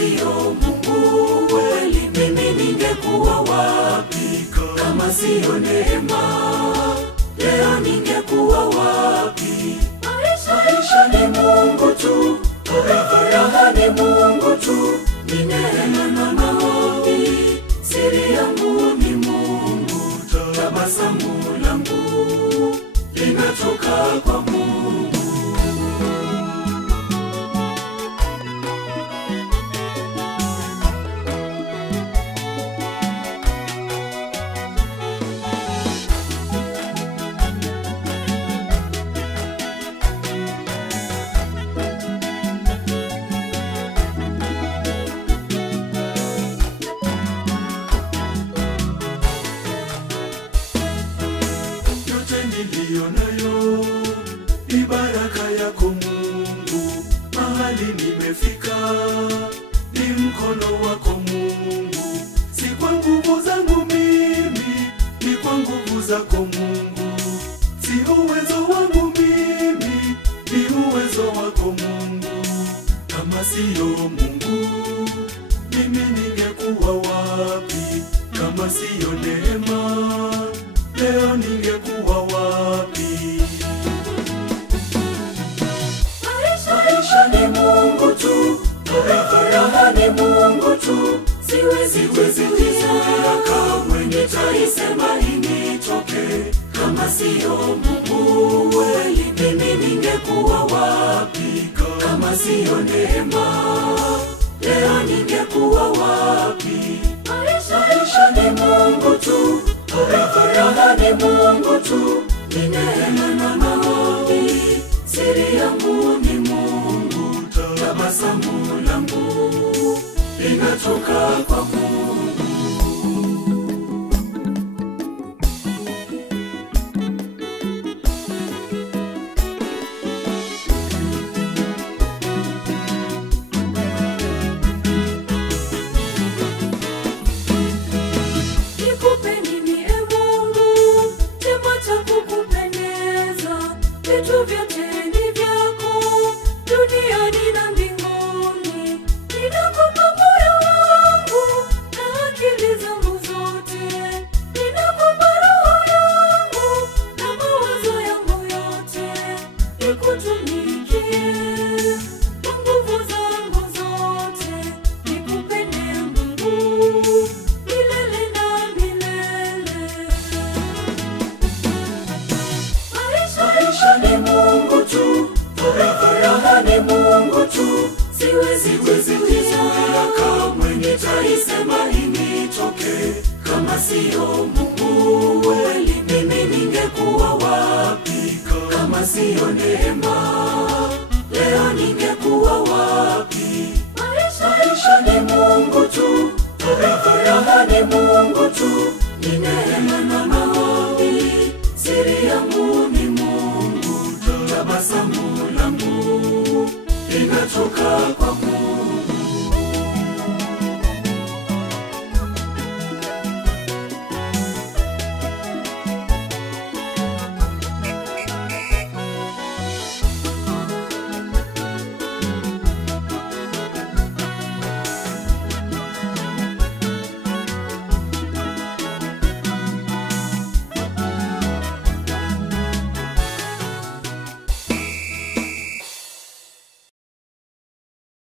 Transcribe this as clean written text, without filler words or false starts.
sio Mungu kweli, mimi ningekuwa wapi? Kama sio neema, leo ningekuwa wapi? Maisha ni Mungu tu, furaha ni Mungu tu, ni neema na maombi. Siri yangu ni Mungu, tabasamu langu linatoka kwa Mungu. Nilionayo ni baraka yako Mungu, mahali nimefika ni mkono wako Mungu. Si kwa nguvu zangu mimi, ni kwa nguvu zako Mungu. Si uwezo wangu mimi, ni uwezo wako Mungu. Kama sio Mungu, mimi ningekuwa wapi? Kama sio neema, leo ningekuwa wapi? Maisha ni Mungu tu, furaha ni Mungu tu, siwezi kuzuia kamwe, nitaisema initoke. Kama sio Mungu kweli, mimi ningekuwa wapi? Kama sio neema, leo ningekuwa wapi? Maisha ni Mungu tu, furaha ni Mungu tu, ni neema na maombi. Siri yangu ni Mungu, tabasamu langu linatoka kwa Mungu. Vitu vyote ni vyako, duniani na mbinguni. Ninakupa moyo wangu na akili zangu zote. Ninakupa roho yangu na mawazo yangu yote. Nikutumikie kwa nguvu zangu zote. Nikupende Mungu milele na milele. Maisha ni Mungu tu, furaha ni Mungu tu, siwezi kuzuia kamwe, nitaisema initoke. Kama sio Mungu